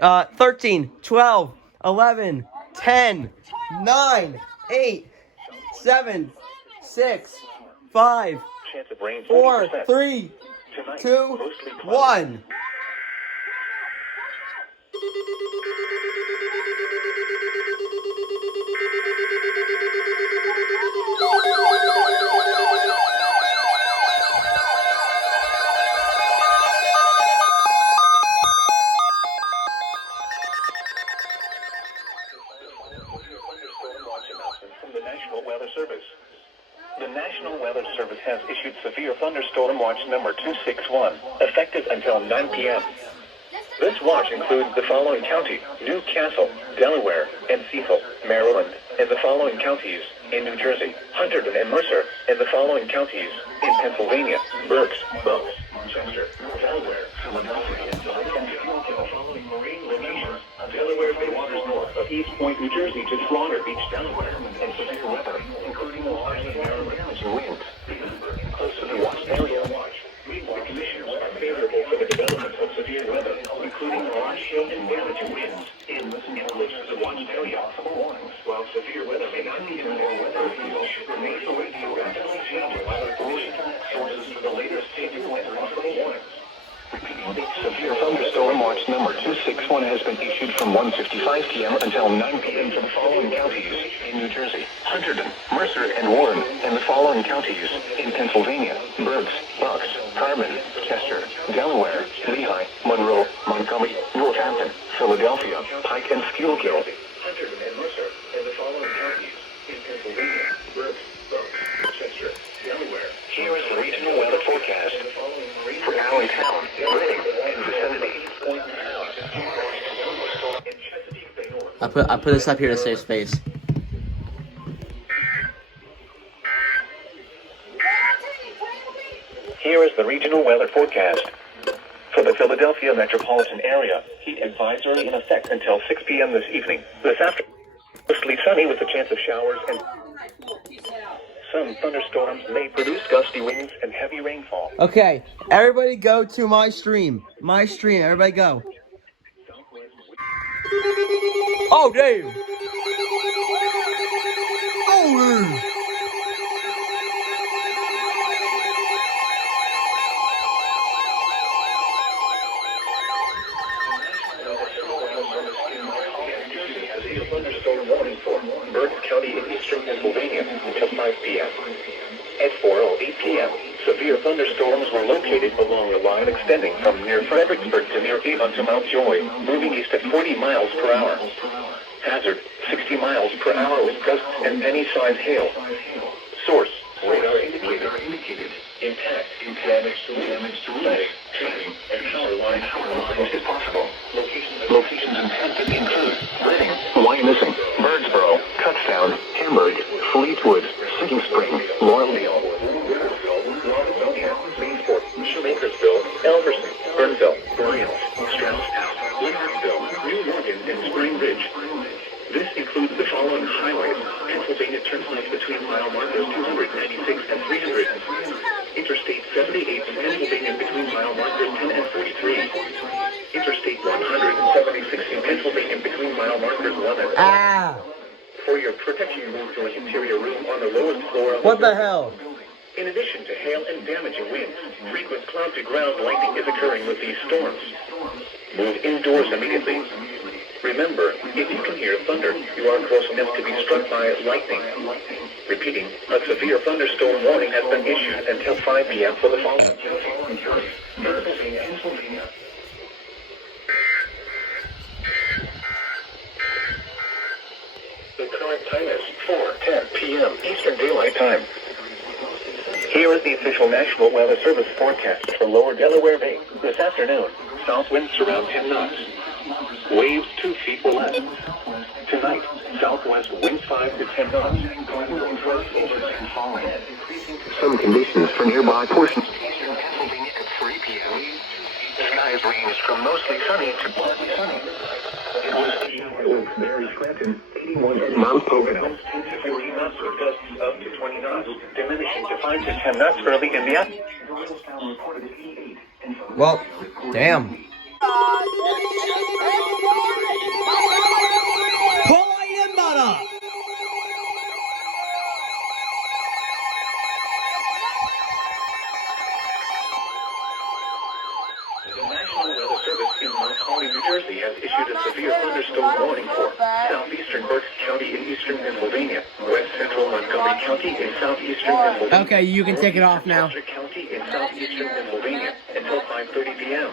13, 12, 11, 10, 9, 8, 7, 6, 5, 4, 3, 2, 1. From the National Weather Service. The National Weather Service has issued severe thunderstorm watch number 261, effective until 9 p.m. This watch includes the following counties: Newcastle, Delaware, and Cecil, Maryland, and the following counties in New Jersey: Hunterdon and Mercer, and the following counties in Pennsylvania: Berks, Bucks, Chester, Delaware, Philadelphia, and Philadelphia. The following marine locations: Delaware Bay waters north of East Point, New Jersey to Slaughter Beach, Delaware, and severe weather, including the large Maryland winds. Close to the watch area watch. Meanwhile, conditions are favorable for the development of severe weather, including large hail and damaging winds. In listening to the watch area, possible warnings. While severe weather may not be in their weather field, should remain away to rapidly changing weather conditions. Sources for the latest changing weather possible warnings. Severe thunderstorm watch number 261 has been issued from 1:55 p.m. until 9 p.m. to the following counties in New Jersey: Hunterdon, Mercer, and Warren, and the following counties in Pennsylvania: Berks, Bucks, Carbon, Chester, Delaware, Lehigh, Monroe, Montgomery, Northampton, Philadelphia, Pike, and Schuylkill. Hunterdon and Mercer, and the following counties in Pennsylvania: Berks, Bucks, Chester, Delaware. Here is the regional weather forecast for Allentown, Reading, and vicinity. I put this up here to save space. Here is the regional weather forecast. For the Philadelphia metropolitan area, heat advisory in effect until 6 p.m. this evening. This afternoon, mostly sunny with a chance of showers and some thunderstorms may produce gusty winds and heavy rainfall. Okay, everybody go to my stream. My stream, everybody go. Oh, damn. Oh, Thunderstorm warning for Berks County in eastern Pennsylvania until 5 p.m. At 4:08 p.m., severe thunderstorms were located along a line extending from near Fredericksburg to near Avon to Mount Joy, moving east at 40 miles per hour. Hazard, 60 miles per hour with gusts and any size hail. Source, radar indicated. Intact. Damage to lighting, heating, and power lines if possible. Locations intended include Reading, Wyomissing, Birdsboro, Kutztown, Hamburg, Fleetwood, Sitting Spring, Laurelville, Maynport, Shoemakersville, Elverson, Burnville, Boreal, Strausstown, Leonardville, New Morgan, and Spring Ridge. This includes the following highways: Pennsylvania Turnpike between mile markers 296 and 300. Interstate 78 in Pennsylvania between mile markers 10 and 43. Interstate 176 in Pennsylvania between mile markers 1 and 4. For your protection, move to an interior room on the lowest floor of what the hell? In addition to hail and damaging winds, frequent cloud-to-ground lightning is occurring with these storms. Move indoors immediately. Remember, if you can hear thunder, you are close enough to be struck by lightning. Repeating, a severe thunderstorm warning has been issued until 5 p.m. for the following counties: Pennsylvania. The current time is 4:10 p.m. Eastern Daylight Time. Here is the official National Weather Service forecast for Lower Delaware Bay. This afternoon, south winds around 10 knots. Waves 2 feet or less. Tonight, southwest winds 5 to 10 knots. Some conditions for nearby portions. Eastern Pennsylvania at 3 p.m. Skies range from mostly sunny to partly sunny. It was very Scranton, 81 at Mount Pocono. 10 to 14 knots with gusts up to 20 knots, diminishing to 5 to 10 knots early in the afternoon. Well, damn. Pull aimbot up. The National Weather Service in Mount Holly, New Jersey has issued a severe thunderstorm warning for southeastern Berks County in eastern Pennsylvania, west central Montgomery County in southeastern Pennsylvania. Okay, you can take it off now. Chester County in southeastern Pennsylvania until 5:30 p.m.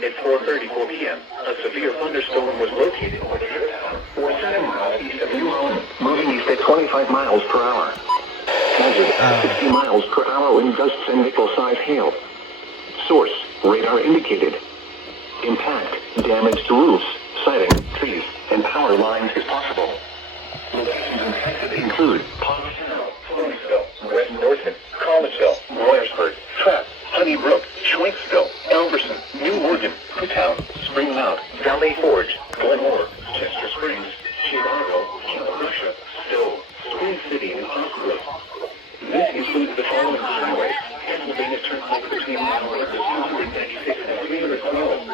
At 4:34 p.m., a severe thunderstorm was located over or 7 miles east of New Holland, moving east at 25 miles per hour. Hazard, 60 miles per hour wind gusts and nickel-sized hail. Source, radar indicated. Impact, damage to roofs, siding, trees, and power lines is possible. Locations impacted include Pottsville, Floresville, West Norton, Collegeville, Royersford, Trapp, Honeybrook, Schwenksville, Elverson, New Oregon, Freetown, Spring Mount, Valley Forge, Glenmore, Chester Springs, Chicago, Russia, Stowe, Spring City, and Osprey. This includes the following highways: Pennsylvania Turnpike between mile markers 296 and 312.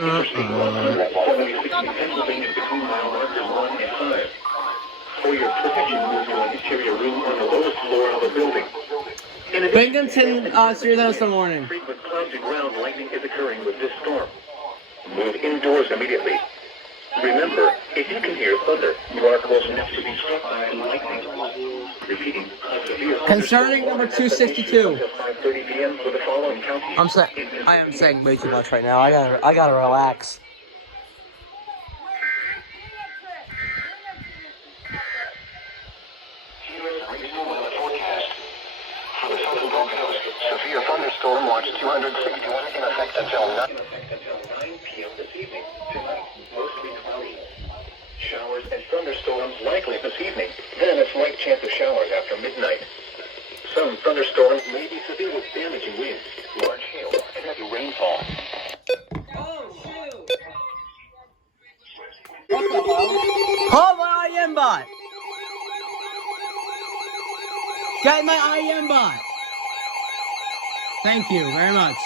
Interstate 176 in Pennsylvania between mile markers 1 and 5. For your protection, move to an interior room on the lowest floor of a building. In addition, Binghamton, Thunderstorm warning. frequent cloud to ground lightning is occurring with this storm. Move indoors immediately. Remember, if you can hear thunder, you are close enough to be struck by lightning. Repeating, a severe Concerning number 262. until 5:30 p.m. for the following counties. I am saying way too much right now. I gotta relax. Here's a regional weather forecast. For the southern Gulf Coast, severe thunderstorm watch 261 in effect until 9 p.m. this evening. Tonight, mostly cloudy. Showers and thunderstorms likely this evening. Then a slight chance of showers after midnight. Some thunderstorms may be severe with damaging winds, large hail, and heavy rainfall. Call my IM bot. Get my IM bot. Thank you very much.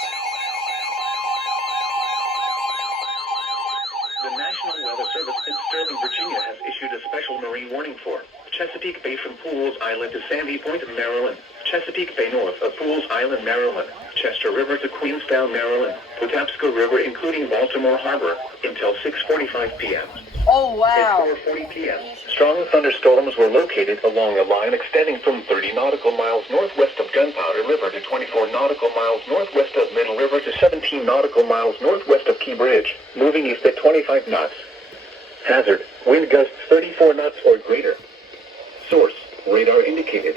The National Weather Service in Sterling, Virginia has issued a special marine warning for Chesapeake Bay from Pools Island to Sandy Point, Maryland, Chesapeake Bay north of Pools Island, Maryland, Chester River to Queenstown, Maryland, Patapsco River including Baltimore Harbor until 6:45 p.m. Oh, wow. At 4:40 p.m., strong thunderstorms were located along a line extending from 30 nautical miles northwest of Gunpowder River to 24 nautical miles northwest of Middle River to 17 nautical miles northwest of Key Bridge, moving east at 25 knots. Hazard, wind gusts 34 knots or greater. Source, radar indicated.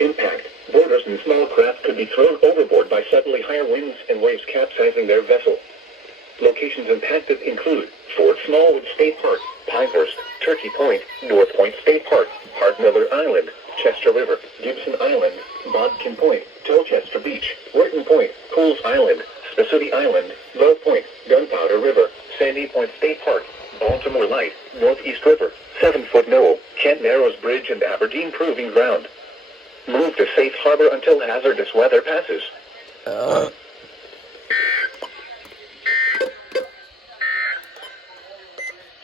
Impact, boarders and small craft could be thrown overboard by suddenly higher winds and waves capsizing their vessel. Locations impacted include Fort Smallwood State Park, Pinehurst, Turkey Point, North Point State Park, Hardmiller Island, Chester River, Gibson Island, Bodkin Point, Towchester Beach, Wharton Point, Pools Island, Spassuti Island, Low Point, Gunpowder River, Sandy Point State Park, Baltimore Light, Northeast River, 7-Foot Knoll, Kent Narrows Bridge, and Aberdeen Proving Ground. Move to safe harbor until hazardous weather passes.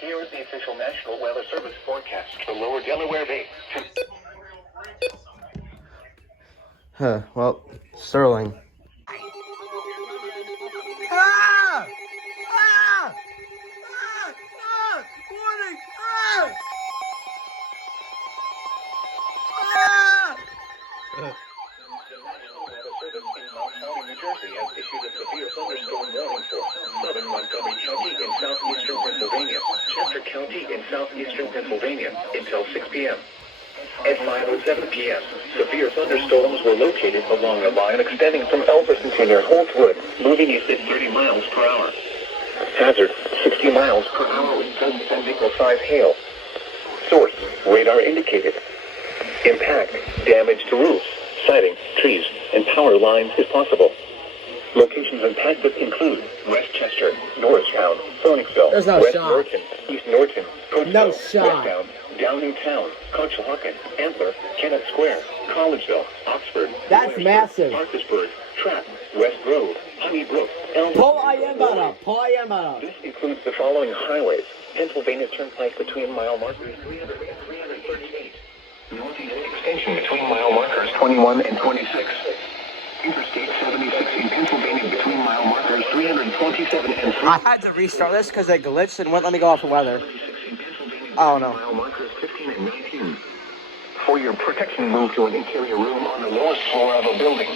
Here is the official National Weather Service forecast for Lower Delaware Bay. Well, Sterling. Ah! Ah! Ah! Ah! Warning! Ah! Ah! The National Weather Service in Mount Holly, New Jersey has issued a severe thunderstorm warning for southern Montgomery County in southeastern Pennsylvania, Chester County in southeastern Pennsylvania until 6 p.m. At 5:07 p.m., severe thunderstorms were located along a line extending from Elverson to near Holtwood, moving east at 30 miles per hour. Hazard, 60 miles per hour with gusts and nickel-sized hail. Source, radar indicated. Impact, damage to roofs, siding, trees, and power lines is possible. Locations impacted include Westchester, Norristown, Phoenixville, There's no West shot. Norton, East Norton, Coatesville, No shot. Westtown, Downingtown, Conshohocken, Antler, Kennett Square, Collegeville, Oxford, That's Royersford, massive. Parkersburg, Trapp, West Grove, Honeybrook, Pull IM up. Pull IM up. This includes the following highways. Pennsylvania Turnpike between mile markers 300 and 338. Northeast extension between mile markers 21 and 26. Interstate 76 in Pennsylvania between mile markers 327 and 3. I had to restart this because they glitched and wouldn't let me go off the weather. Oh no. Mile markers 15 and 19. For your protection, move to an interior room on the lowest floor of a building.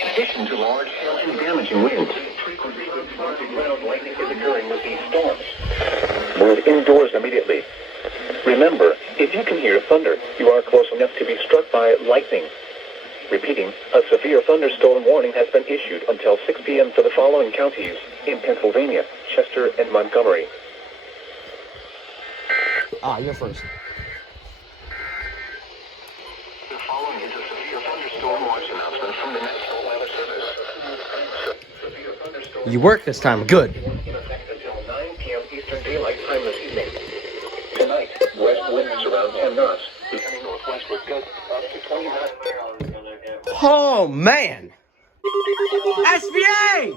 In addition to large hail and damaging winds, frequent ground lightning is occurring with these storms. Move indoors immediately. Remember, if you can hear thunder, you are close enough to be struck by lightning. Repeating, a severe thunderstorm warning has been issued until 6 p.m. for the following counties in Pennsylvania, Chester, and Montgomery. You're first. The following is a severe thunderstorm watch announcement from the National Weather Service. You work this time. Good. In effect until 9 p.m. Eastern Daylight Time this evening. Tonight, west winds around 10 knots, becoming northwest with gusts up to 20 miles per hour. Oh man. SBA.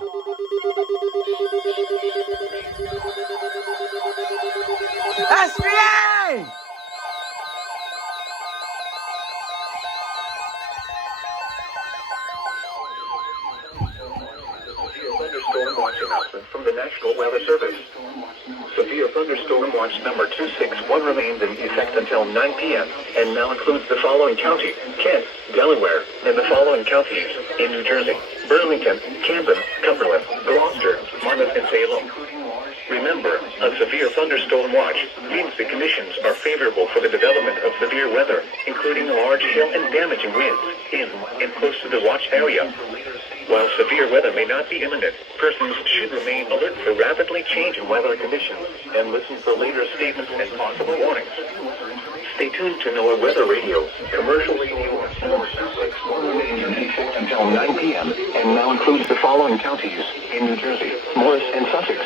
SBA. Thunderstorm watch announcement from the National Weather Service. Severe thunderstorm watch number 261 remains in effect until 9 p.m. and now includes the following county: Kent, Delaware, and the following counties in New Jersey: Burlington, Camden, Cumberland, Gloucester, Monmouth, and Salem. Remember, a severe thunderstorm watch means the conditions are favorable for the development of severe weather, including large hail and damaging winds in and close to the watch area. While severe weather may not be imminent, persons should remain alert for rapidly changing weather conditions and listen for later statements and possible warnings. Stay tuned to NOAA Weather Radio, commercial radio, until 9 p.m. and now includes the following counties in New Jersey: Morris and Sussex.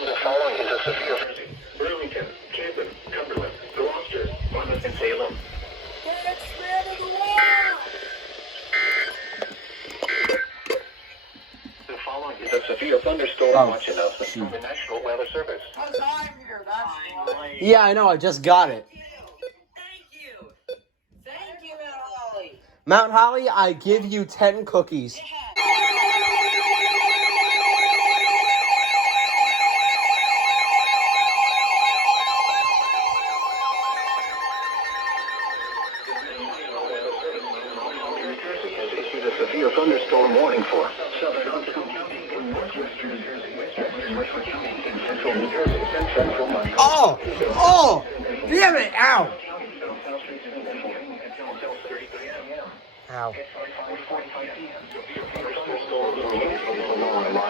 The following is a severe Burlington, Camden, Cumberland, Gloucester, Monmouth, and Salem. The following is a severe thunderstorm watch announcement from the National Weather Service. Yeah, I know. I just got it. Thank you, Mount Holly. Mount Holly, I give you 10 cookies. Issued a severe thunderstorm warning for southern Huntsville County, northwestern New Jersey, westwestern County, in central New Jersey, and central Montgomery. Oh, damn it, ow. Ow.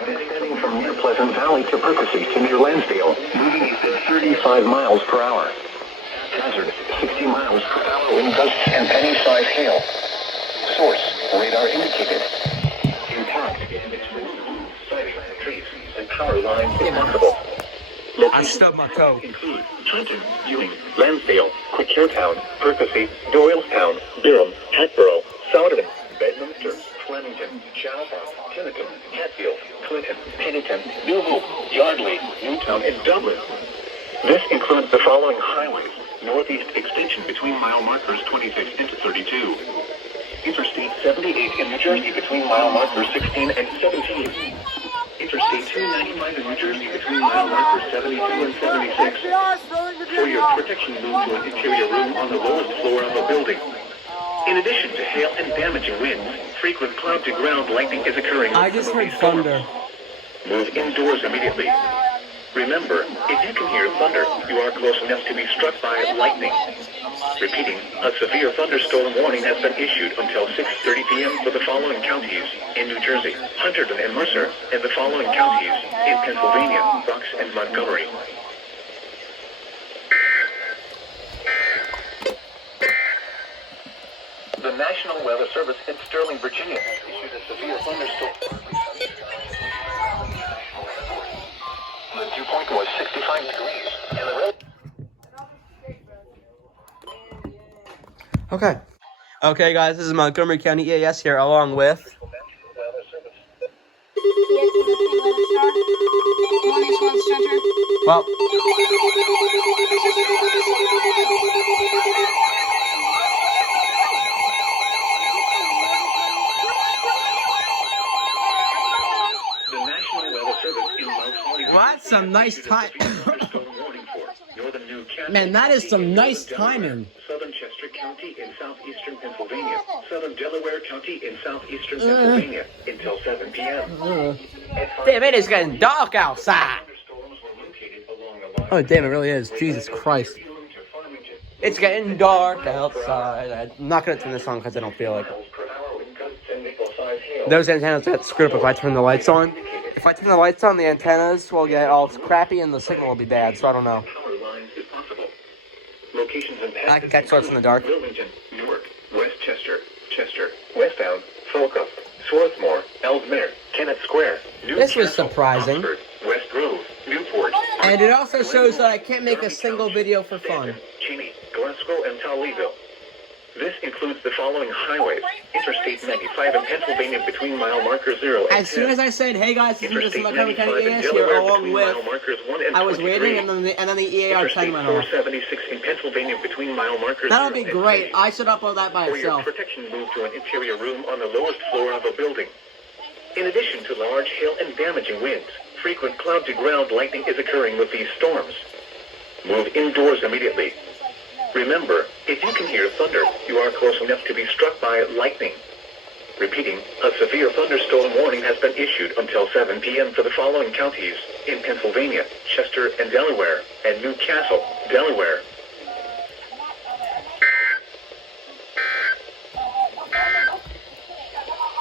Extending from near Pleasant Valley to Percy to near Lansdale, moving east at 35 miles per hour. Hazard, 60 miles per hour wind gusts and penny-sized hail. Source, radar indicated. Impact, sighting, trees, and power lines impossible. I stubbed my toe. Include Trenton, Ewing, Lansdale, Quakertown, Percy, Doylestown, Durham, Hatboro, Souderton, Bedminster, Flemington, Chalfont, Tiverton, Hatfield, Clinton, Pennington, New Hope, Yardley, Newtown, and Dublin. This includes the following highways: northeast extension between mile markers 26 and 32. Interstate 78 in New Jersey between mile markers 16 and 17. Interstate 295 in New Jersey between mile markers 72 and 76. For your protection, move to an interior room on the lowest floor of a building. In addition to hail and damaging winds, frequent cloud-to-ground lightning is occurring. I just heard thunder. Move indoors immediately. Remember, if you can hear thunder, you are close enough to be struck by lightning. Repeating, a severe thunderstorm warning has been issued until 6:30 p.m. for the following counties in New Jersey: Hunterdon and Mercer, and the following counties in Pennsylvania: Bucks and Montgomery. The National Weather Service in Sterling, Virginia, issued a severe thunderstorm. The dew point was 65 degrees, and the Okay. Okay, guys, this is Montgomery County EAS here, along with. Well. The National Weather Service in Mount Hollywood. What? Some nice time. Northern Newcastle, Man, that is some nice timing. Southern Chester County in southeastern Pennsylvania. Southern Delaware County in southeastern Pennsylvania until 7 p.m. Damn, it is getting dark outside. Oh, damn, it really is. Jesus Christ. It's getting dark outside. I'm not going to turn this on because I don't feel like it. Those antennas get screwed up if I turn the lights on. If I turn the lights on, the antennas will get all crappy and the signal will be bad, so I don't know. I can catch those in the dark. Wilmington, Newark, Westchester, Chester, Westtown, Falkirk, Swarthmore, Ellesmere, Kennett Square, This was surprising. Oxford, West Grove, Newport, And it also shows that I can't make a single video for fun. Cheney, Glasgow, and Toledo. This includes the following highways: Interstate 95 in Pennsylvania between mile marker 0 and 10. As soon as I said, hey guys, this is Interstate Montgomery 95 County in EAS here, Delaware along between with, mile markers 1 and I was 23. waiting, and then the EAR Interstate time went off. 476 in Pennsylvania between mile markers That'll 0 be and great. 10. I should upload that by For your itself. protection, move to an interior room on the lowest floor of a building. In addition to large hail and damaging winds, frequent cloud-to-ground lightning is occurring with these storms. Move indoors immediately. Remember, if you can hear thunder, you are close enough to be struck by lightning. Repeating, a severe thunderstorm warning has been issued until 7 p.m. for the following counties in Pennsylvania, Chester and Delaware, and Newcastle, Delaware.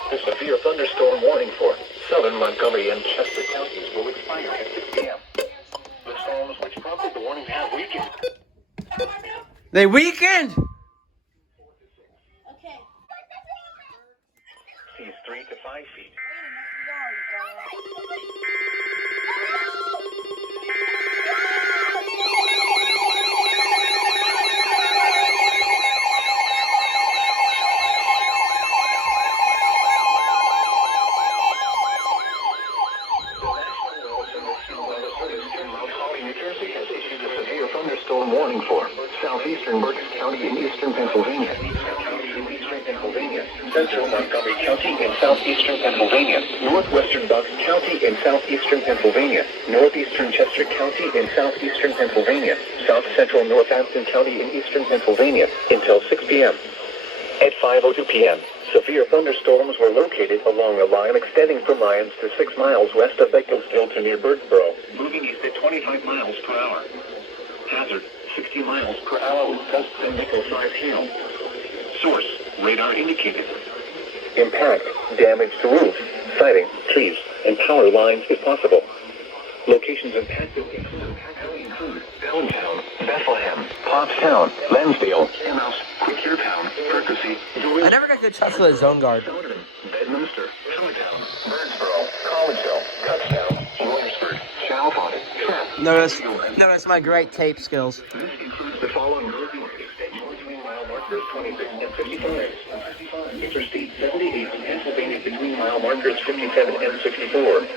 The severe thunderstorm warning for southern Montgomery and Chester counties will expire at 6 p.m. The storms which prompted the warning have weakened. They weakened! Okay. Seas 3 to 5 feet. Thunderstorm warning for southeastern Berks County in eastern Pennsylvania. Central Montgomery County in southeastern Pennsylvania. Northwestern Bucks County in southeastern Pennsylvania. Northeastern Chester County in southeastern Pennsylvania. South central Northampton County in eastern Pennsylvania until 6 p.m. At 5:02 p.m., severe thunderstorms were located along a line extending from Lyons to 6 miles west of Beaconsfield to near Birdsboro, moving east at 25 miles per hour. Hazard, 60 miles per hour with gusts and nickel-sized hail. Source, radar indicated. Impact, damage to roof, siding, trees, and power lines if possible. Locations impacted include Belltown, Bethlehem, Pottstown, Lansdale, Emmaus, Quakertown, Percy, I never got good shots of the zone guard. Bedminster, Hilltown, Birdsboro, Collegeville, Cutstown, Williamsburg, Chalfont, Trap. Notice my great tape skills. This includes the following extensions between mile markers 26 and 55. Interstate 78 in Pennsylvania between mile markers 57 and 64.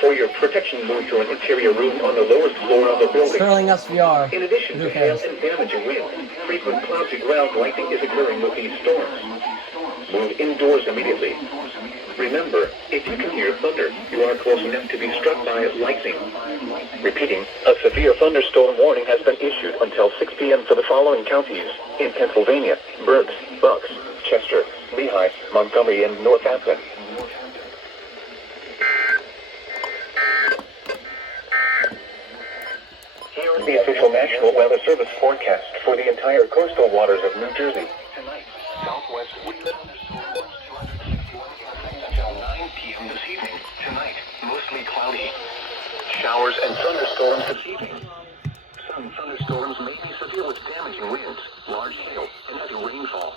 For your protection, move to an interior room on the lowest floor of the building. Sterling SVR. In addition to hail and damaging wind, frequent cloud-to-ground lightning is occurring with these storms. Move indoors immediately. Remember, if you can hear thunder, you are close enough to be struck by lightning. Repeating, a severe thunderstorm warning has been issued until 6 p.m. for the following counties in Pennsylvania: Berks, Bucks, Chester, Lehigh, Montgomery, and Northampton. Here is the official National Weather Service forecast for the entire coastal waters of New Jersey. Tonight, southwest wind until 9 p.m. this evening. Tonight, mostly cloudy. Showers and thunderstorms this evening. Some thunderstorms may be severe with damaging winds, large hail, and heavy rainfall.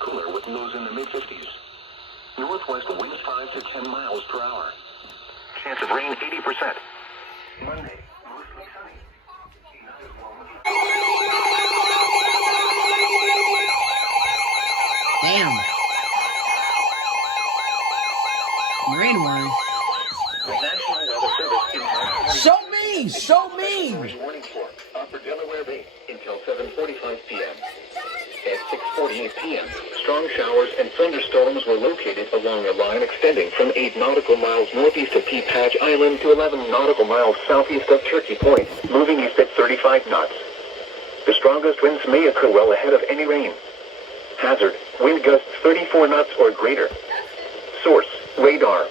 Cooler with lows in the mid-50s. Northwest winds 5 to 10 miles per hour. Chance of rain 80%. Monday, mostly sunny. Damn. Rain warning. The National Weather Service Show me! Show me! warning for Upper Delaware Bay until 7:45 p.m. At 6:48 p.m., strong showers and thunderstorms were located along a line extending from 8 nautical miles northeast of Pea Patch Island to 11 nautical miles southeast of Turkey Point, moving east at 35 knots. The strongest winds may occur well ahead of any rain. Hazard, wind gusts 34 knots or greater. Source, radar.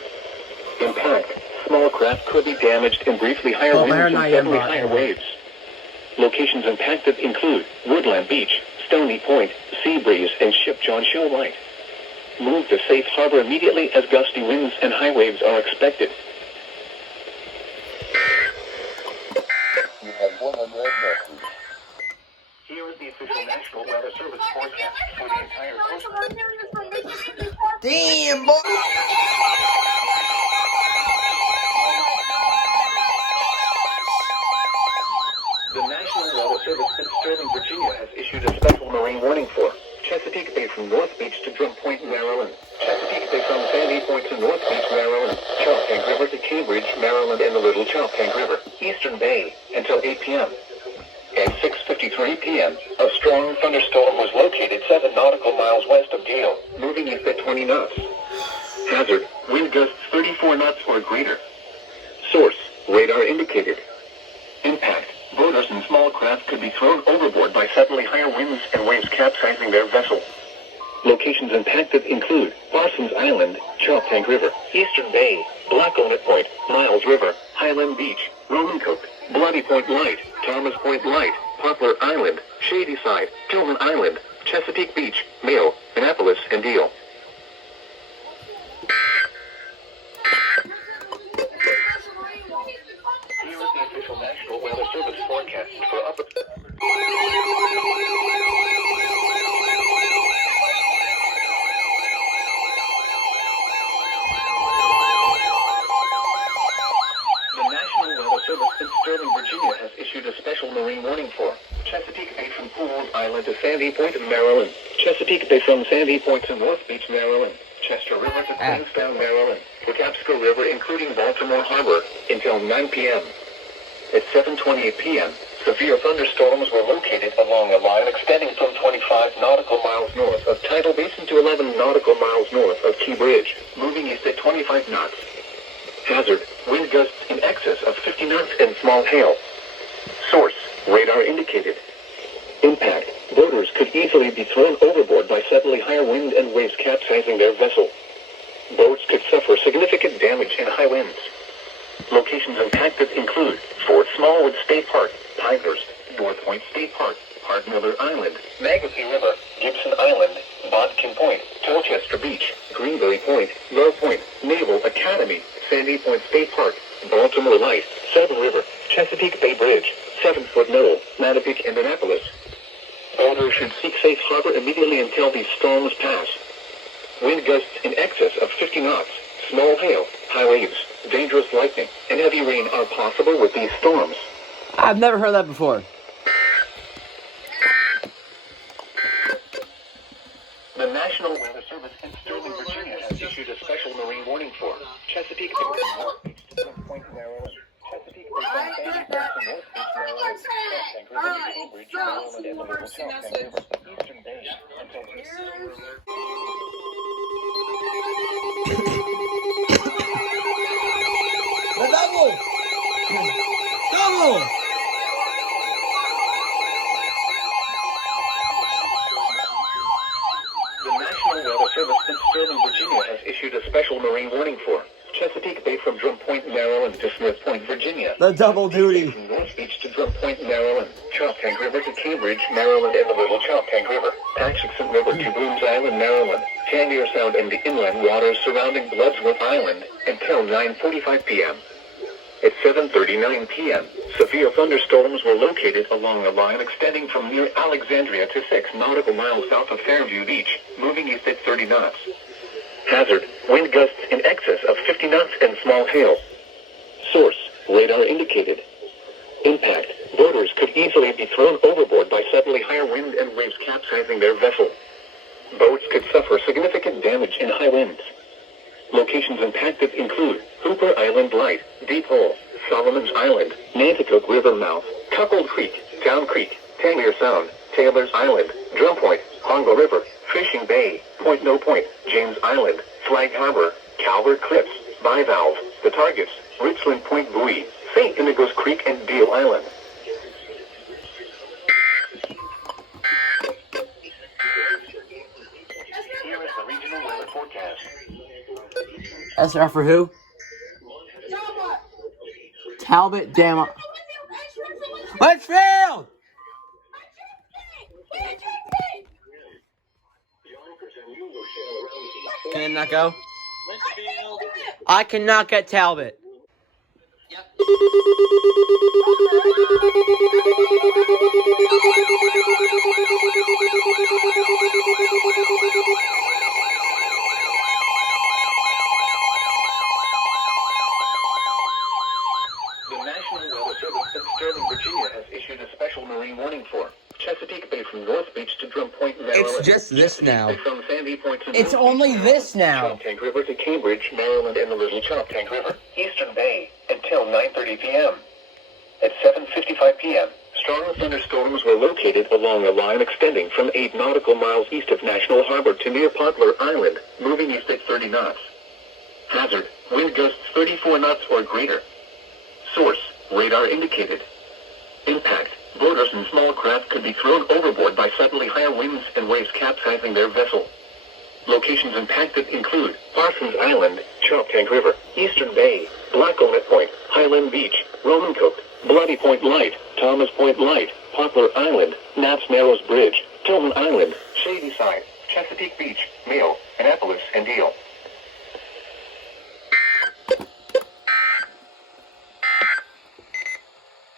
Impact, small craft could be damaged in briefly higher winds and suddenly higher waves. Locations impacted include Woodland Beach, Stony Point, Sea Breeze, and Ship John Show Light. Move to safe harbor immediately as gusty winds and high waves are expected. You have one on red message. Here is the official National Weather Service forecast for the entire coast. Damn, boy! The National Weather Service in Sterling, Virginia has issued a special marine warning for Chesapeake Bay from North Beach to Drum Point, Maryland. Chesapeake Bay from Sandy Point to North Beach, Maryland. Choptank River to Cambridge, Maryland, and the Little Choptank River. Eastern Bay until 8 p.m. At 6:53 p.m., a strong thunderstorm was located 7 nautical miles west of Gale, moving east at 20 knots. Hazard, wind gusts 34 knots or greater. Source, radar indicated. Impact, boaters and small craft could be thrown overboard by suddenly higher winds and waves capsizing their vessel. Locations impacted include Parsons Island, Choptank River, Eastern Bay, Blackownet Point, Miles River, Highland Beach, Roman Cove, Bloody Point Light, Thomas Point Light, Poplar Island, Shady Side, Tillman Island, Chesapeake Beach, Mayo, Annapolis, and Deal. Here is the official National Weather Service forecast for upper... The National Weather Service in Sterling, Virginia has issued a special marine warning for Chesapeake Bay from Pools Island to Sandy Point, Maryland. Chesapeake Bay from Sandy Point to North Beach, Maryland. Chester River to Queenstown, Maryland. Patapsco River, including Baltimore Harbor, until 9 p.m. At 7:28 p.m., severe thunderstorms were located along a line extending from 25 nautical miles north of Tidal Basin to 11 nautical miles north of Key Bridge, moving east at 25 knots. Hazard, wind gusts in excess of 50 knots and small hail. Source, radar indicated. Impact, boaters could easily be thrown overboard by suddenly higher wind and waves capsizing their vessel. Boats could suffer significant damage in high winds. Locations impacted include Fort Smallwood State Park, Pinehurst, North Point State Park, Hardmiller Island, Magazine River, Gibson Island, Bodkin Point, Colchester Beach, Greenberry Point, Low Point, Naval Academy, Sandy Point State Park, Baltimore Light, Seven River, Chesapeake Bay Bridge, 7-Foot Knoll, Mattapique, and Annapolis. Boaters should seek safe harbor immediately until these storms pass. Wind gusts in excess of 50 knots, small hail, high waves, dangerous lightning, and heavy rain are possible with these storms. I've never heard that before. The National Weather Service in Sterling, Virginia has issued a special marine warning for Chesapeake Bay from North Beach to Drum Point, Maryland. Chesapeake Bay from Sandy Point to North Beach, Maryland. Choptank River to Cambridge, Maryland, and the Little Choptank River, Eastern Bay, until The double! Double! The National Weather Service in Sterling, Virginia has issued a special marine warning for Chesapeake Bay from Drum Point, Maryland to Smith Point, Virginia. The double duty. From North Beach to Drum Point, Maryland. Choptank River to Cambridge, Maryland, and the Little Choptank River. Atchison River to Boones Island, Maryland. Tangier Sound and the inland waters surrounding Bloodsworth Island until 9:45 p.m. At 7:39 p.m., severe thunderstorms were located along a line extending from near Alexandria to 6 nautical miles south of Fairview Beach, moving east at 30 knots. Hazard, wind gusts in excess of 50 knots and small hail. Source, radar indicated. Impact, boaters could easily be thrown overboard by suddenly higher wind and waves capsizing their vessel. Boats could suffer significant damage in high winds. Locations impacted include Hooper Island Light, Deep Hole, Solomon's Island, Nanticoke River Mouth, Cuckold Creek, Town Creek, Tangier Sound, Taylor's Island, Drum Point, Hongo River, Fishing Bay, Point No Point, James Island, Flag Harbor, Calvert Cliffs, Bivalve, The Targets, Richland Point Buoy, St. Inigo's Creek, and Deal Island. Here is the regional weather forecast. SR for who? Talbot, damn. Litchfield! Can it not go? I cannot get Talbot. The National Weather Service in Sterling, Virginia has issued a special marine warning for Chesapeake Bay from North Beach to Drum Point, Maryland. It's just this now. Chesapeake Bay from Sandy Point to It's North only Beach, this now. Choptank River to Cambridge, Maryland, and the Little Choptank River, Eastern Bay, until 9:30 p.m. At 7:55 p.m., strong thunderstorms were located along a line extending from 8 nautical miles east of National Harbor to near Poplar Island, moving east at 30 knots. Hazard, wind gusts 34 knots or greater. Source, radar indicated. Impact, boaters and small craft could be thrown overboard by suddenly higher winds and waves capsizing their vessel. Locations impacted include Parsons Island, Choptank River, Eastern Bay, Black Onet Point, Highland Beach, Roman Cook, Bloody Point Light, Thomas Point Light, Poplar Island, Knapp's Narrows Bridge, Tilton Island, Shady Side, Chesapeake Beach, Mayo, Annapolis, and Deal.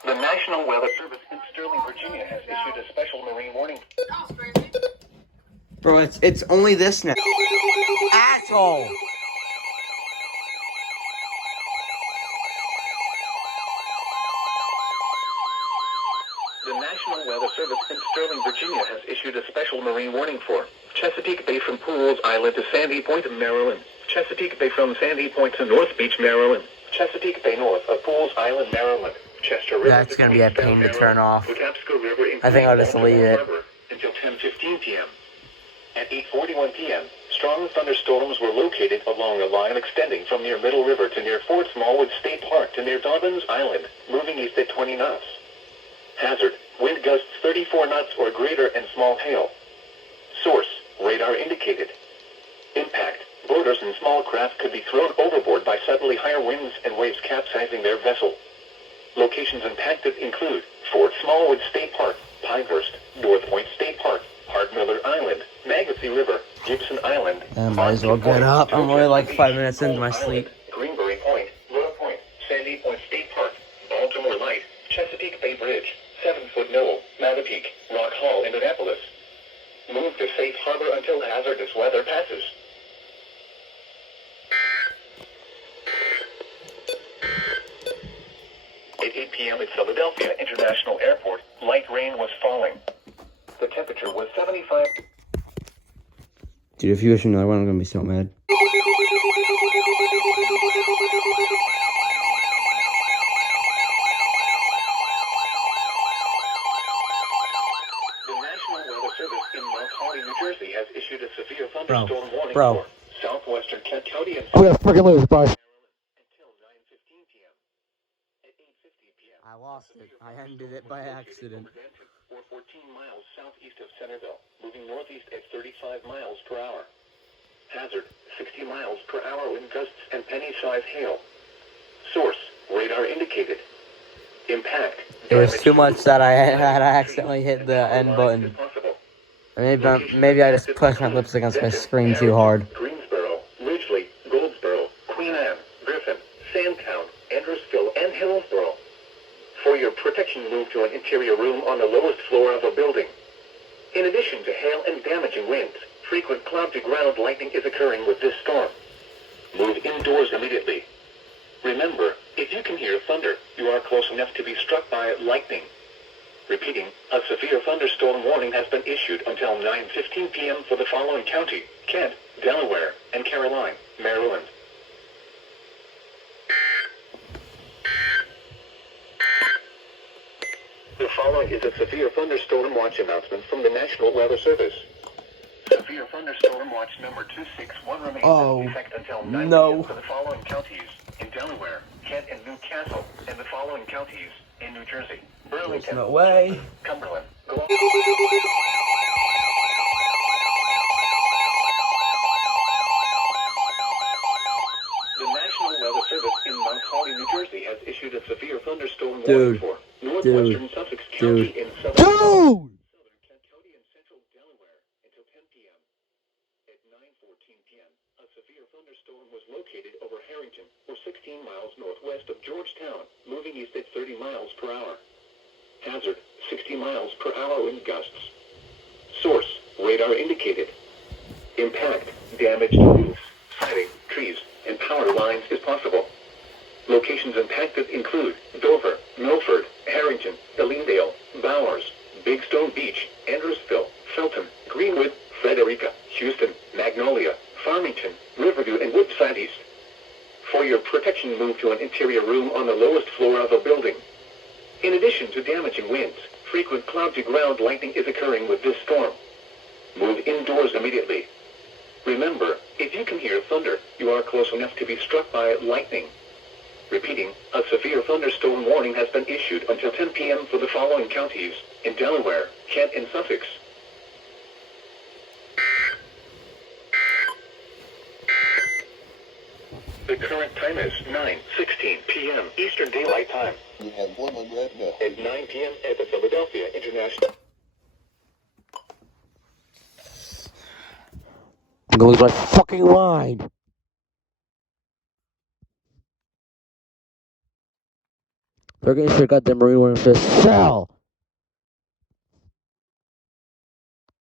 The National Weather Service in Sterling, Virginia has issued a special marine warning. Bro, it's only this now. Asshole! The National Weather Service in Sterling, Virginia has issued a special marine warning for Chesapeake Bay from Pools Island to Sandy Point, Maryland. Chesapeake Bay from Sandy Point to North Beach, Maryland. Chesapeake Bay north of Pools Island, Maryland. Chester River. That's gonna be a pain to turn off. Patapsco River I think I'll just leave it. Until 10:15 p.m. At 8:41 p.m., strong thunderstorms were located along a line extending from near Middle River to near Fort Smallwood State Park to near Dobbins Island, moving east at 20 knots. Hazard, wind gusts 34 knots or greater and small hail. Source, radar indicated. Impact, boaters and small craft could be thrown overboard by suddenly higher winds and waves capsizing their vessel. Locations impacted include Fort Smallwood State Park, Pinehurst, North Point State Park, Hardmiller Island, Magothy River, Gibson Island. I might as well get up. I'm only like 5 minutes into my sleep. Greenberry Point, Willow Point, Sandy Point State Park, Baltimore Light, Chesapeake Bay Bridge, 7-Foot Knoll, Mattapique, Rock Hall, and Annapolis. Move to safe harbor until hazardous weather passes. At 8 p.m. at Philadelphia International Airport, light rain was falling. The temperature was 75. Dude, if you issue another one, I'm gonna be so mad. The National Weather Service in Mount Holly, New Jersey has issued a severe thunderstorm warning Bro. for southwestern Kent County and I'm gonna freaking lose, bye. until 9:15 p.m. At 8:50 p.m. I lost it. I ended it by accident. Or 14 miles southeast of Centerville, moving northeast at 35 miles per hour. Hazard, 60 miles per hour wind gusts and penny-sized hail. Source, radar indicated. Impact. It was too much that I had accidentally hit the end button. Maybe I just pushed my lips against my screen too hard. Greensboro, Ridgely, Goldsboro, Queen Anne, Griffin, Sandtown, Andrewsville, and Hillsboro. For your protection, move to an interior room on the lowest floor of a building. In addition to hail and damaging winds, frequent cloud-to-ground lightning is occurring with this storm. Move indoors immediately. Remember, if you can hear thunder, you are close enough to be struck by lightning. Repeating, a severe thunderstorm warning has been issued until 9:15 p.m. for the following county: Kent, Delaware, and Caroline, Maryland. The following is a severe thunderstorm watch announcement from the National Weather Service. Severe thunderstorm watch number 261 remains in effect until 9 p.m. for the following counties: in Delaware, Kent and Newcastle, and the following counties: in New Jersey, Burlington, No way. Cumberland, The National Weather Service in Mount Holly, New Jersey has issued a severe thunderstorm warning for northwestern Sussex County in southern Kent County and central Delaware until 10 p.m. At 9:14 p.m., a severe thunderstorm was located over Harrington, or 16 miles northwest of Georgetown, moving east at 30 miles per hour. Hazard, 60 miles per hour wind gusts. Source, radar indicated. Impact, damage to roofs, siding, trees, and power lines is possible. Locations impacted include Dover, Milford, Harrington, Ellendale, Bowers, Big Stone Beach, Andrewsville, Felton, Greenwood, Frederica, Houston, Magnolia, Farmington, Riverview, and Woodside East. For your protection, move to an interior room on the lowest floor of a building. In addition to damaging winds, frequent cloud-to-ground lightning is occurring with this storm. Move indoors immediately. Remember, if you can hear thunder, you are close enough to be struck by lightning. Repeating, a severe thunderstorm warning has been issued until 10 p.m. for the following counties: in Delaware, Kent, and Sussex. The current time is 9:16 p.m. Eastern Daylight Time. You have one regret. At 9 p.m. at the Philadelphia International. I'm gonna lose my fucking mind. They're getting shit goddamn Marine One Fist. Sell!